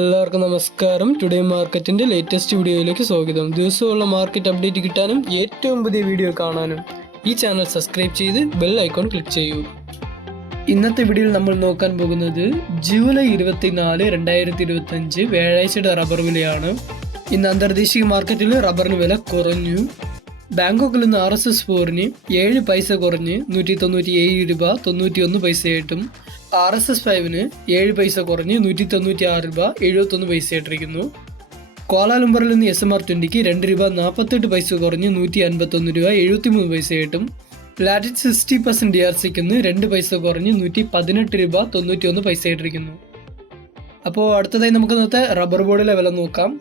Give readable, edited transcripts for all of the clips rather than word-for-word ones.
എല്ലാവർക്കും നമസ്കാരം. ടുഡേ മാർക്കറ്റിന്റെ ലേറ്റസ്റ്റ് വീഡിയോയിലേക്ക് സ്വാഗതം. ദിവസമുള്ള മാർക്കറ്റ് അപ്ഡേറ്റ് കിട്ടാനും ഏറ്റവും പുതിയ വീഡിയോ കാണാനും ഈ ചാനൽ സബ്സ്ക്രൈബ് ചെയ്ത് ബെൽ ഐക്കോൺ ക്ലിക്ക് ചെയ്യൂ. ഇന്നത്തെ വീഡിയോയിൽ നമ്മൾ നോക്കാൻ പോകുന്നത് ജൂലൈ 24, 2025 വ്യാഴാഴ്ചയുടെ റബ്ബർ വിലയാണ്. ഇന്ന് അന്തർദേശീയ മാർക്കറ്റിൽ റബ്ബറിന് വില കുറഞ്ഞു. ബാങ്കോക്കിൽ നിന്ന് RSS4 7 പൈസ കുറഞ്ഞ് 197 രൂപ 91 പൈസയായിട്ടും RSS5 7 പൈസ കുറഞ്ഞ് 196 രൂപ 71 പൈസയായിട്ടിരിക്കുന്നു. കോലാലംബറിൽ നിന്ന് SMR20 2 രൂപ 48 പൈസ കുറഞ്ഞ് 151 രൂപ 73 പൈസയായിട്ടും ലാറ്റിറ്റ് 60% DRCക്ക് 2 പൈസ കുറഞ്ഞ് 118 രൂപ 91 പൈസയായിട്ടിരിക്കുന്നു. അപ്പോൾ അടുത്തതായി നമുക്ക് ഇന്നത്തെ റബ്ബർ ബോർഡിലെ വില നോക്കാം.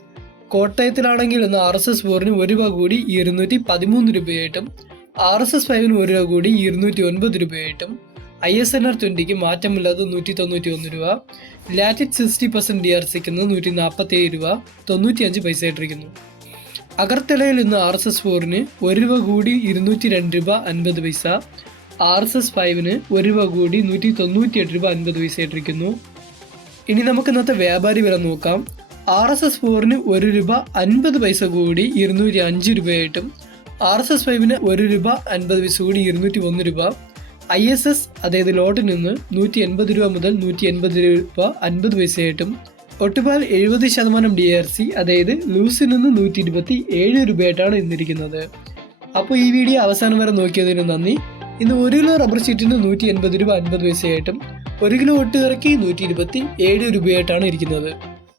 കോട്ടയത്തിലാണെങ്കിൽ ഇന്ന് RSS4 1 രൂപ കൂടി 213 രൂപയായിട്ടും RSS5 1 രൂപ കൂടി 209 രൂപയായിട്ടും ISNR20 മാറ്റമില്ലാതെ 191 രൂപ, ലാറ്റിറ്റ് 60% DRCക്ക് 147 രൂപ 95 പൈസയായിട്ടിരിക്കുന്നു. അഗർത്തലയിൽ ഇന്ന് RSS4 1 രൂപ കൂടി 202 രൂപ 50 പൈസ, RSS5 1 രൂപ കൂടി 198 രൂപ 50 പൈസയായിട്ടിരിക്കുന്നു. ഇനി നമുക്ക് ഇന്നത്തെ വ്യാപാരി വില നോക്കാം. RSS4 1 രൂപ 50 പൈസ കൂടി 205 രൂപയായിട്ടും RSS5 1 രൂപ 50 പൈസ കൂടി 201 രൂപ, ISS അതായത് ലോട്ടിൽ നിന്ന് 180 രൂപ മുതൽ 180 രൂപ 50 പൈസയായിട്ടും ഒട്ടുപാൽ 70% DRC അതായത് ലൂസിൽ നിന്ന് 127 രൂപയായിട്ടാണ് ഇന്നിരിക്കുന്നത്. അപ്പോൾ ഈ വീഡിയോ അവസാനം വരെ നോക്കിയതിന് നന്ദി. ഇന്ന് 1 കിലോ റബ്ബർ ഷീറ്റിന് 180 രൂപ 50 പൈസയായിട്ടും 1 കിലോ ഒട്ടുകറക്കി 127 രൂപയായിട്ടാണ് ഇരിക്കുന്നത്.